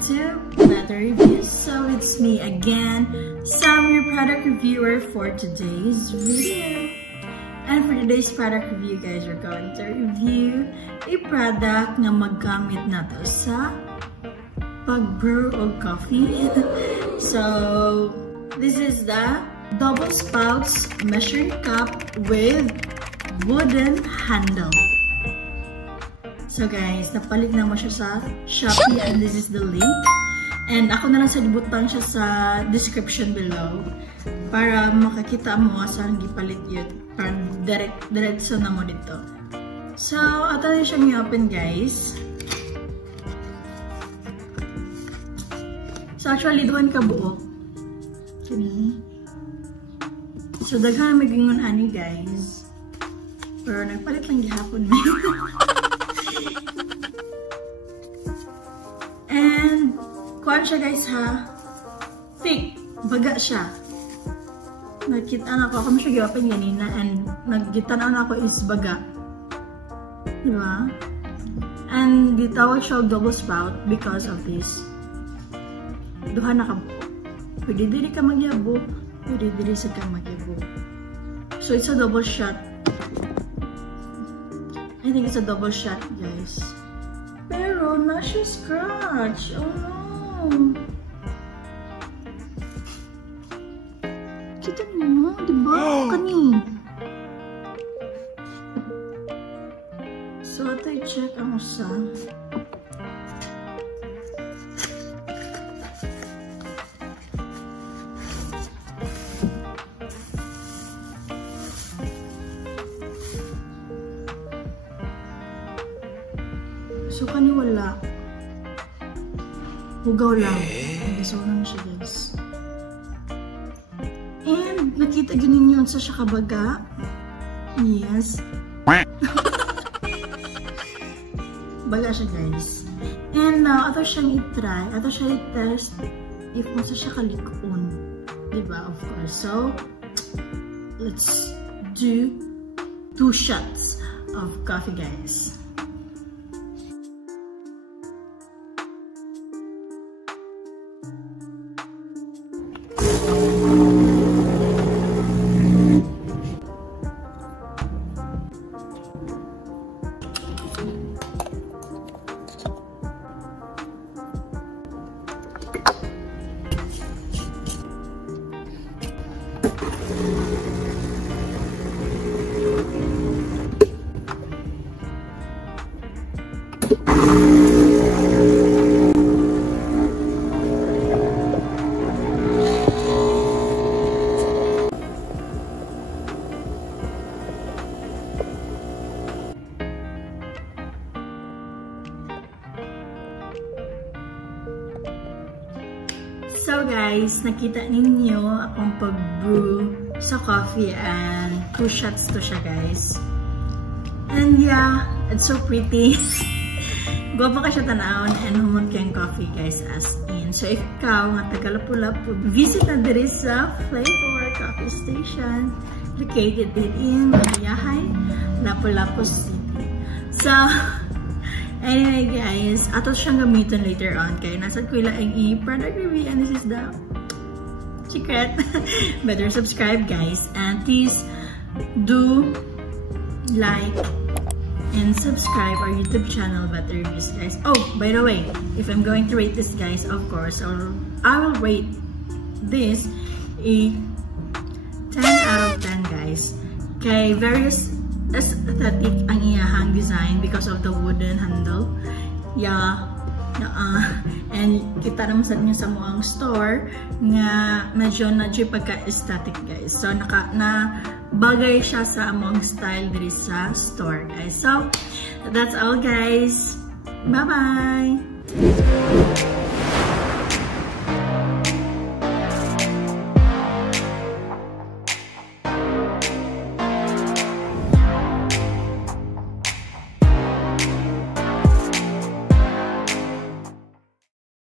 to Better Reviews. So it's me again, Sam, your product reviewer for today's video. And for today's product review, guys, we're going to review a product na maggamit na to sa pag-brew of coffee. So this is the double spouts measuring cup with wooden handle. So guys, napalit na mo siya sa Shopee and this is the link. And ako na lang sa libutan siya sa description below para makakita mo saan gipalit yun. Para diretso na mo dito. So, ato na siyang i-open guys. So actually, doon ka buo. Kini. So daghan may gingon ani guys. Pero nagpalit lang gihapon mo. And kuan siya guys ha. Thick, baga siya. Nakita na ako siya gi-open ganina and naggitan na ako is baga. Di ba? And gitawag siya double spout because of this. Duha na ka buo. Pwede dili ka magyabo, pwede dili sa ka magyabo. So it's a double shot. I think it's a double shot, guys. Pero na siya scratch. Oh no. Kita mo, di ba? Kani. So ito i-check ang usa. So, kani wala. Hugaw lang. So, lang siya, guys. And, nakita ganin yun sa siya kabaga. Yes. Baga siya, guys. And, ato siyang i-try. Ato siya i-test if mo sa siya kalikon. Diba? Of course. So, let's do 2 shots of coffee, guys. So guys, nakita ninyo akong pag-brew sa coffee and 2 shots to siya guys. And yeah, it's so pretty. Guwapa ka siya tanawon and humot kayong coffee guys as in. So if ikaw nga taga-Lapu-Lapu, visit na diri sa Flavor Coffee Station located in Maliahay, Lapu-Lapu City. So anyway guys, ato siyang gamitin later on kaya nasa ko lang i-product review and this is the secret. Better subscribe guys and please do like and subscribe our YouTube channel Better Reviews guys. Oh, by the way, if I'm going to rate this guys, of course, I will rate this a 10 out of 10 guys. Okay, various aesthetic ang iyahang design because of the wooden handle. Yeah. And kita naman sa inyo sa muang store nga medyo na pagka-aesthetic guys. So na bagay siya sa among style diri sa store guys. So that's all guys. Bye bye.